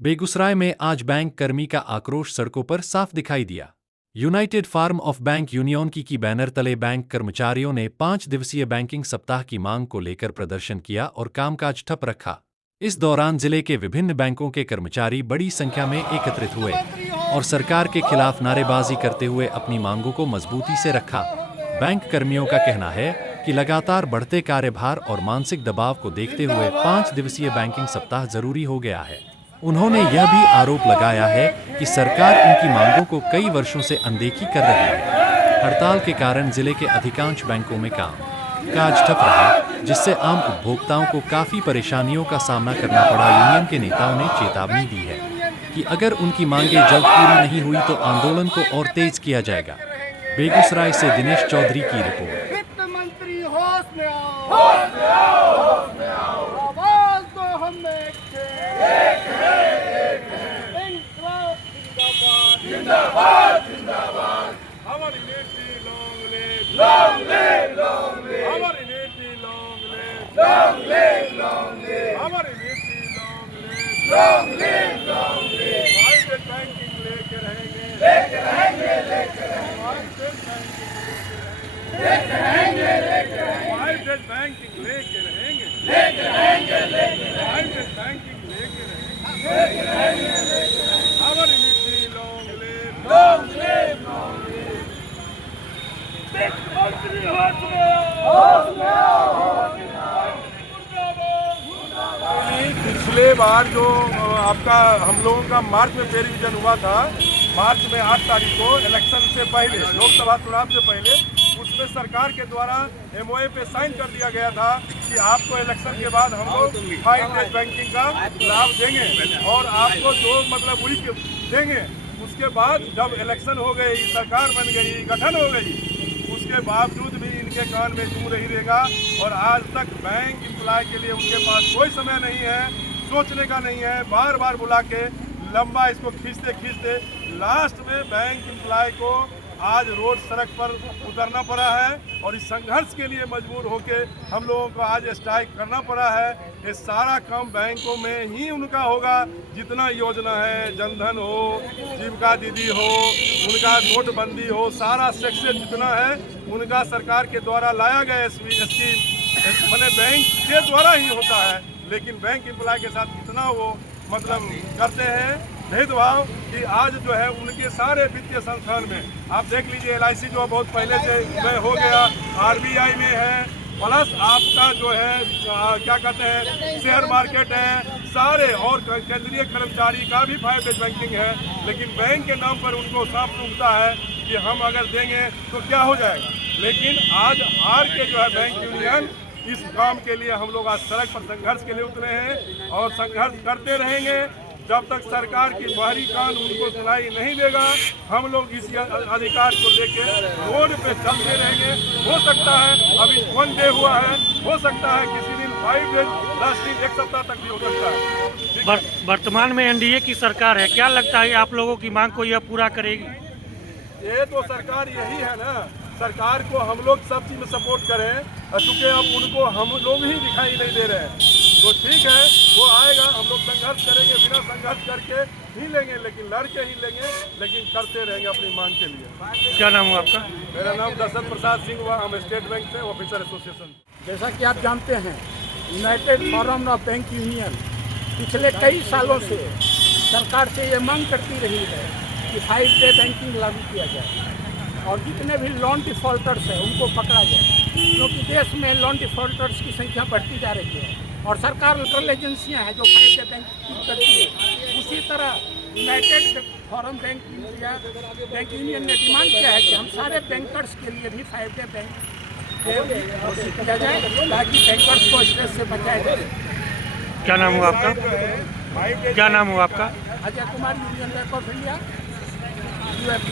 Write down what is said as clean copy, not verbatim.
बेगूसराय में आज बैंक कर्मी का आक्रोश सड़कों पर साफ दिखाई दिया। United forum of bank union की बैनर तले बैंक कर्मचारियों ने 5 दिवसीय बैंकिंग सप्ताह की मांग को लेकर प्रदर्शन किया और कामकाज ठप रखा। इस दौरान जिले के विभिन्न बैंकों के कर्मचारी बड़ी संख्या में एकत्रित हुए और सरकार के खिलाफ नारेबाजी करते हुए अपनी मांगों को मजबूती से रखा। बैंक कर्मियों का कहना है कि लगातार बढ़ते कार्यभार और मानसिक दबाव को देखते हुए 5 दिवसीय बैंकिंग सप्ताह जरूरी हो गया है। उन्होंने यह भी आरोप लगाया है कि सरकार उनकी मांगों को कई वर्षों से अनदेखी कर रही है। हड़ताल के कारण जिले के अधिकांश बैंकों में काज ठप रहा, जिससे आम उपभोक्ताओं को काफी परेशानियों का सामना करना पड़ा। यूनियन के नेताओं ने चेतावनी दी है कि अगर उनकी मांगें जल्द पूरी नहीं हुई तो आंदोलन को और तेज किया जाएगा। बेगूसराय से दिनेश चौधरी की रिपोर्ट। वित्त मंत्री होश में आओ, होश में आओ, होश में आओ। आवाज दो हम एक इंकलाब जिंदाबाद, जिंदाबाद, जिंदाबाद। हमारी नीति long live, long live, long live. हमारी नीति long live, long live, long live. हमारी नीति long live, long live, long live. Private banking लेके रहेंगे, लेके रहेंगे, लेके रहेंगे। प्राइवेट बैंकिंग लेके रहेंगे, लेके रहेंगे, लेके रहेंगे। प्राइवेट बैंकिंग लेके रहेंगे, लेके रहेंगे। हमारी नीति long live, long live, long live. वित्त मंत्री होश में आओ, होश में आओ, होश में आओ। पिछले बार जो आपका हम लोगों का मार्च में पे रिवीजन हुआ था, मार्च में 8 तारीख को इलेक्शन से पहले, लोकसभा चुनाव से पहले, उसमें सरकार के द्वारा MOA पे साइन कर दिया गया था कि आपको इलेक्शन के बाद हम लोग 5 डेज बैंकिंग का लाभ देंगे और आपको जो मतलब वीक देंगे। उसके बाद जब इलेक्शन हो गई, सरकार बन गई, गठन हो गई, उसके बावजूद भी इनके कान में जू नहीं रहेगा और आज तक बैंक एम्प्लॉय के लिए उनके पास कोई समय नहीं है, सोचने का नहीं है। बार बार बुला के लंबा इसको खींचते खींचते लास्ट में बैंक एम्प्लॉय को आज रोड सड़क पर उतरना पड़ा है और इस संघर्ष के लिए मजबूर होके हम लोगों को आज स्ट्राइक करना पड़ा है। ये सारा काम बैंकों में ही उनका होगा। जितना योजना है, जनधन हो, जीविका दीदी हो, उनका नोटबंदी हो, सारा सेक्शन जितना है उनका सरकार के द्वारा लाया गया स्कीम मैंने बैंक के द्वारा ही होता है। लेकिन बैंक एम्प्लॉय के साथ इतना वो मतलब करते हैं भेदभाव कि आज जो है उनके सारे वित्तीय संस्थान में आप देख लीजिए, LIC जो बहुत पहले से हो गया, RBI में है, प्लस आपका जो है क्या कहते हैं शेयर मार्केट है, सारे और केंद्रीय कर्मचारी का भी 5 डेज बैंकिंग है। लेकिन बैंक के नाम पर उनको साफ टूटता है कि हम अगर देंगे तो क्या हो जाएगा। लेकिन आज हार के जो है बैंक यूनियन इस काम के लिए हम लोग आज सड़क पर संघर्ष के लिए उतरे हैं और संघर्ष करते रहेंगे जब तक सरकार की बाहरी कान उनको सुनाई नहीं देगा। हम लोग इस अधिकार को लेकर रोड पे चलते रहेंगे। हो सकता है अभी 1 डे हुआ है, हो सकता है किसी दिन 5 डेज, 10 दिन, 1 सप्ताह तक भी हो सकता है। वर्तमान में NDA की सरकार है, क्या लगता है आप लोगों की मांग को यह पूरा करेगी? ये तो सरकार यही है ना, सरकार को हम लोग सब चीज में सपोर्ट करें, चूँकि अब उनको हम लोग ही दिखाई नहीं दे रहे हैं। तो ठीक है, वो आएगा, हम लोग संघर्ष करेंगे, बिना संघर्ष करके ही लेंगे, लेकिन लड़ के ही लेंगे, लेकिन करते रहेंगे अपनी मांग के लिए। क्या नाम है आपका? मेरा नाम दशरथ प्रसाद सिंह हुआ, हम स्टेट बैंक से ऑफिसर एसोसिएशन। जैसा कि आप जानते हैं, united forum of bank union पिछले कई सालों से सरकार से ये मांग करती रही है कि 5 डे बैंकिंग लागू किया जाए और जितने भी लोन डिफॉल्टर्स हैं उनको पकड़ा जाए, क्योंकि देश में लोन डिफॉल्टर्स की संख्या बढ़ती जा रही है और सरकार लोकल एजेंसियां हैं जो 5 डे बैंकिंग करती है। उसी तरह यूनाइटेड फॉरम बैंक यूनियन ने डिमांड किया है कि हम सारे बैंकर्स के लिए भी 5 डे बैंक किया जाए ताकि बैंकर्स को स्ट्रेस से बचाया जाए। क्या नाम हुआ आपका? क्या नाम हुआ आपका? Ajay Kumar, union bank of India, UFP।